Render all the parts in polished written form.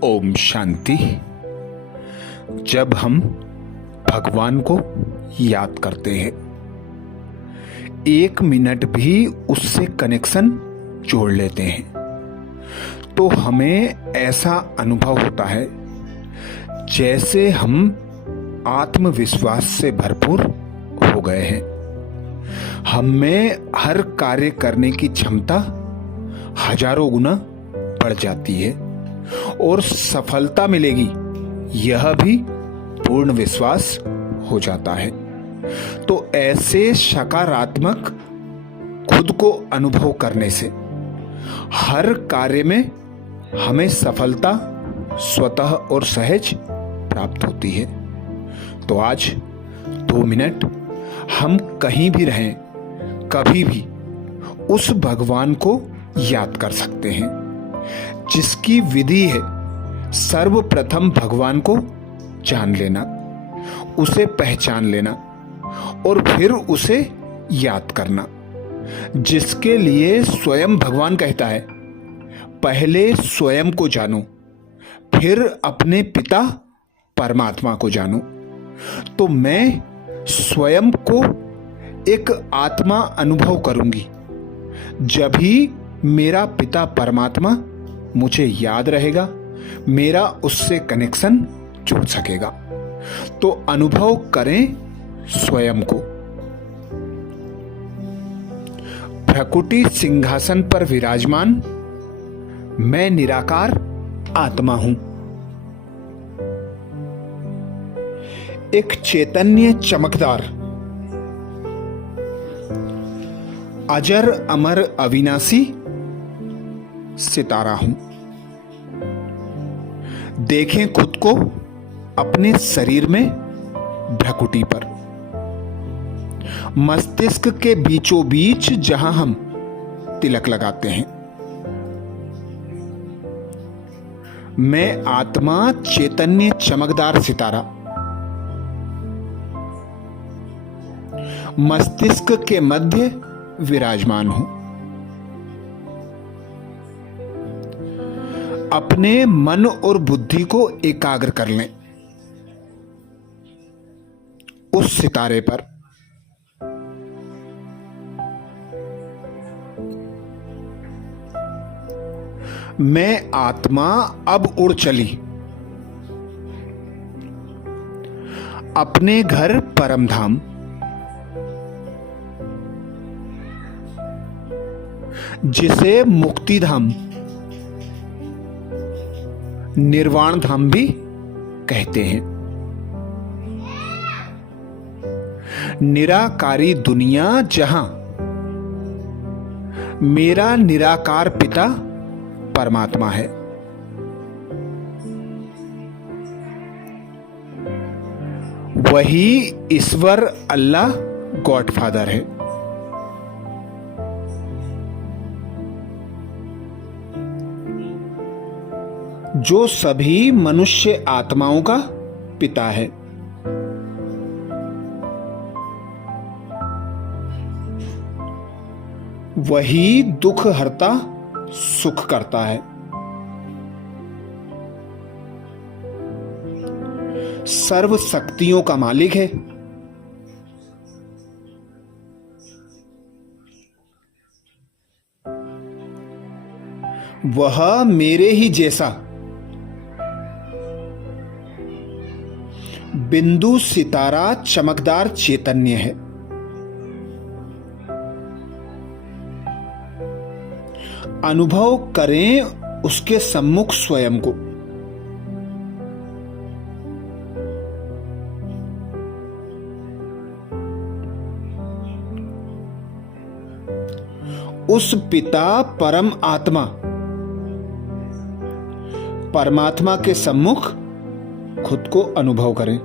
ओम शांति। जब हम भगवान को याद करते हैं, 1 मिनट भी उससे कनेक्शन जोड़ लेते हैं, तो हमें ऐसा अनुभव होता है जैसे हम आत्मविश्वास से भरपूर हो गए हैं। हम में हर कार्य करने की क्षमता हजारों गुना बढ़ जाती है और सफलता मिलेगी, यह भी पूर्ण विश्वास हो जाता है। तो ऐसे सकारात्मक खुद को अनुभव करने से हर कार्य में हमें सफलता स्वतः और सहज प्राप्त होती है। तो आज 2 मिनट हम कहीं भी रहें, कभी भी उस भगवान को याद कर सकते हैं, जिसकी विधि है सर्वप्रथम भगवान को जान लेना, उसे पहचान लेना और फिर उसे याद करना, जिसके लिए स्वयं भगवान कहता है, पहले स्वयं को जानो, फिर अपने पिता परमात्मा को जानो। तो मैं स्वयं को एक आत्मा अनुभव करूंगी, जब ही मेरा पिता परमात्मा मुझे याद रहेगा, मेरा उससे कनेक्शन जुड़ सकेगा। तो अनुभव करें स्वयं को। भ्रकुटी सिंहासन पर विराजमान मैं निराकार आत्मा हूं। एक चैतन्य चमकदार अजर अमर अविनाशी सितारा हूं। देखें खुद को अपने शरीर में भ्रकुटी पर, मस्तिष्क के बीचों बीच जहां हम तिलक लगाते हैं। मैं आत्मा चैतन्य चमकदार सितारा मस्तिष्क के मध्य विराजमान हूं। अपने मन और बुद्धि को एकाग्र कर लें उस सितारे पर। मैं आत्मा अब उड़ चली अपने घर परम धाम, जिसे मुक्ति धाम, निर्वाण धाम भी कहते हैं। निराकारी दुनिया जहां मेरा निराकार पिता परमात्मा है। वही ईश्वर अल्लाह गॉडफादर है। जो सभी मनुष्य आत्माओं का पिता है। वही दुख हरता सुख करता है। सर्व शक्तियों का मालिक है। वह मेरे ही जैसा बिंदु सितारा चमकदार चैतन्य है। अनुभव करें उसके सम्मुख स्वयं को। उस पिता परम आत्मा परमात्मा के सम्मुख खुद को अनुभव करें।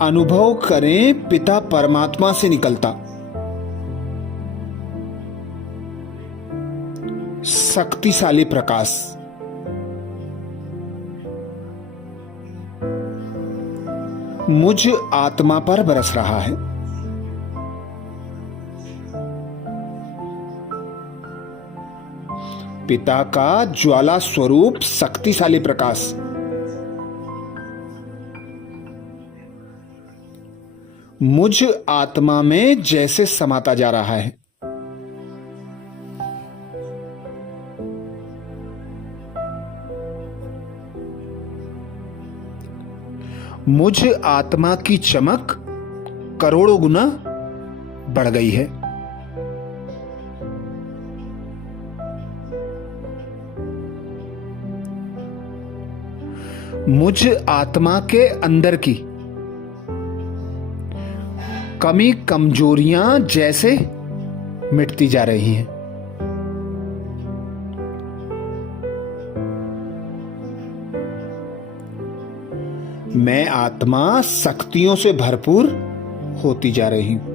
अनुभव करें पिता परमात्मा से निकलता शक्तिशाली प्रकाश। मुझ आत्मा पर बरस रहा है। पिता का ज्वाला स्वरूप शक्तिशाली प्रकाश मुझ आत्मा में जैसे समाता जा रहा है। मुझ आत्मा की चमक करोड़ों गुना बढ़ गई है। मुझ आत्मा के अंदर की कमी कमजोरियां जैसे मिटती जा रही हैं। मैं आत्मा शक्तियों से भरपूर होती जा रही हूं।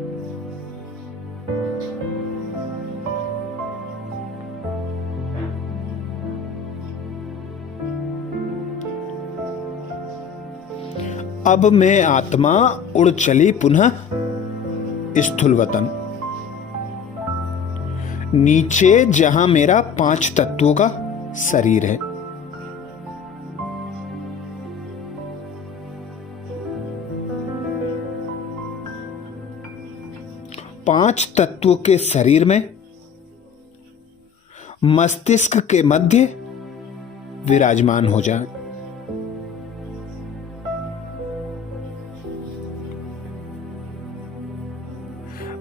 अब मैं आत्मा उड़ चली पुनः स्थूल वतन, नीचे जहां मेरा 5 तत्वों का शरीर है। पांच तत्वों के शरीर में मस्तिष्क के मध्य विराजमान हो जाए।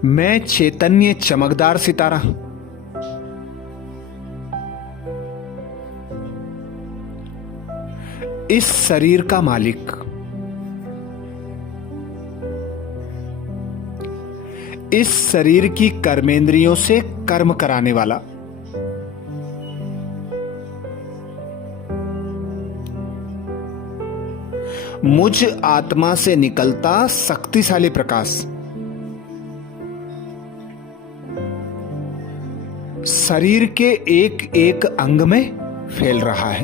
मैं चैतन्य चमकदार सितारा इस शरीर का मालिक, इस शरीर की कर्मेंद्रियों से कर्म कराने वाला, मुझ आत्मा से निकलता शक्तिशाली प्रकाश शरीर के एक एक अंग में फैल रहा है।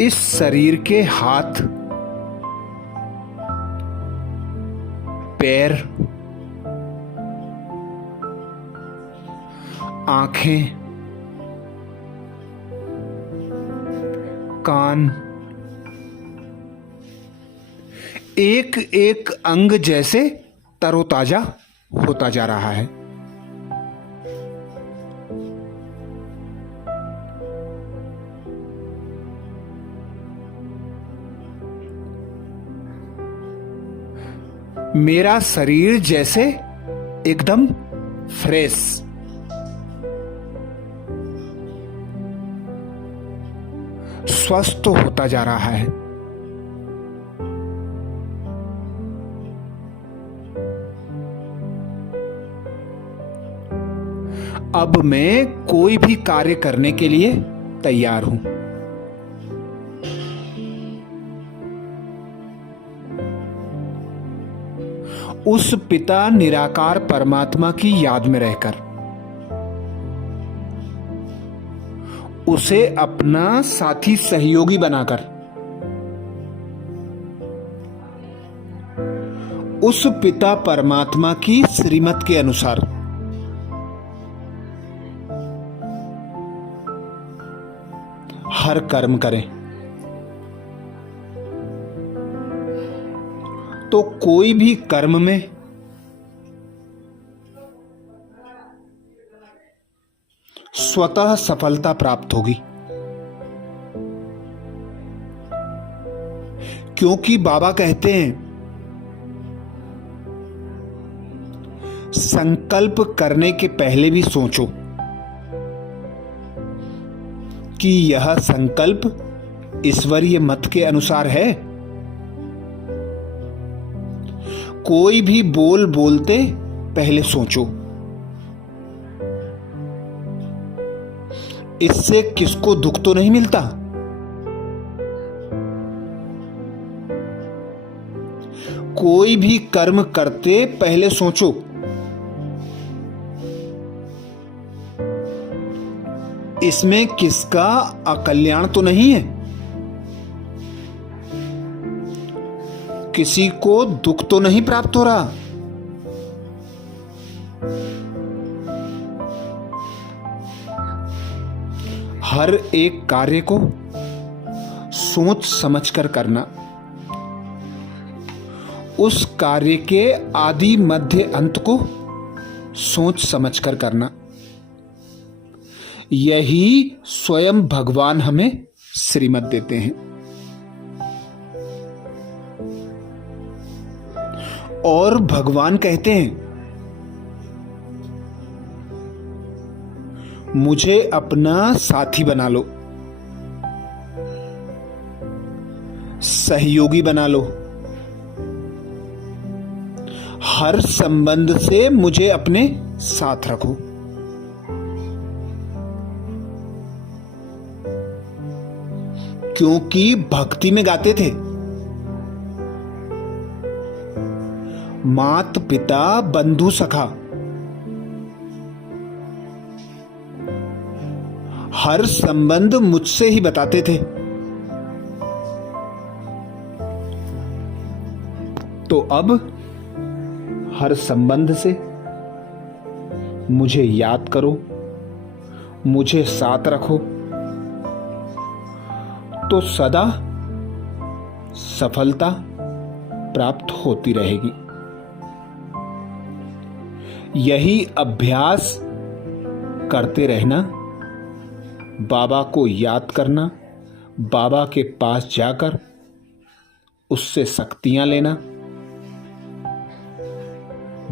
इस शरीर के हाथ, पैर, आंखें, कान, एक एक अंग जैसे तरोताजा होता जा रहा है। मेरा शरीर जैसे एकदम फ्रेश, स्वस्थ होता जा रहा है। अब मैं कोई भी कार्य करने के लिए तैयार हूं। उस पिता निराकार परमात्मा की याद में रहकर उसे अपना साथी सहयोगी बनाकर उस पिता परमात्मा की श्रीमत के अनुसार हर कर्म करें तो कोई भी कर्म में स्वतः सफलता प्राप्त होगी, क्योंकि बाबा कहते हैं संकल्प करने के पहले भी सोचो कि यह संकल्प ईश्वरीय मत के अनुसार है। कोई भी बोल बोलते पहले सोचो इससे किसको दुख तो नहीं मिलता। कोई भी कर्म करते पहले सोचो इसमें किसका अकल्याण तो नहीं है। किसी को दुख तो नहीं प्राप्त हो रहा। हर एक कार्य को सोच समझकर करना, उस कार्य के आदि मध्य अंत को सोच समझकर करना, यही स्वयं भगवान हमें श्रीमत देते हैं। और भगवान कहते हैं, मुझे अपना साथी बना लो, सहयोगी बना लो, हर संबंध से मुझे अपने साथ रखो। क्योंकि भक्ति में गाते थे, मात पिता बंधु सखा, हर संबंध मुझसे ही बताते थे। तो अब हर संबंध से मुझे याद करो, मुझे साथ रखो, तो सदा सफलता प्राप्त होती रहेगी। यही अभ्यास करते रहना, बाबा को याद करना, बाबा के पास जाकर उससे शक्तियां लेना,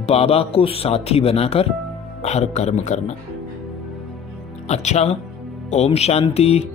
बाबा को साथी बनाकर हर कर्म करना। अच्छा, ओम शांति।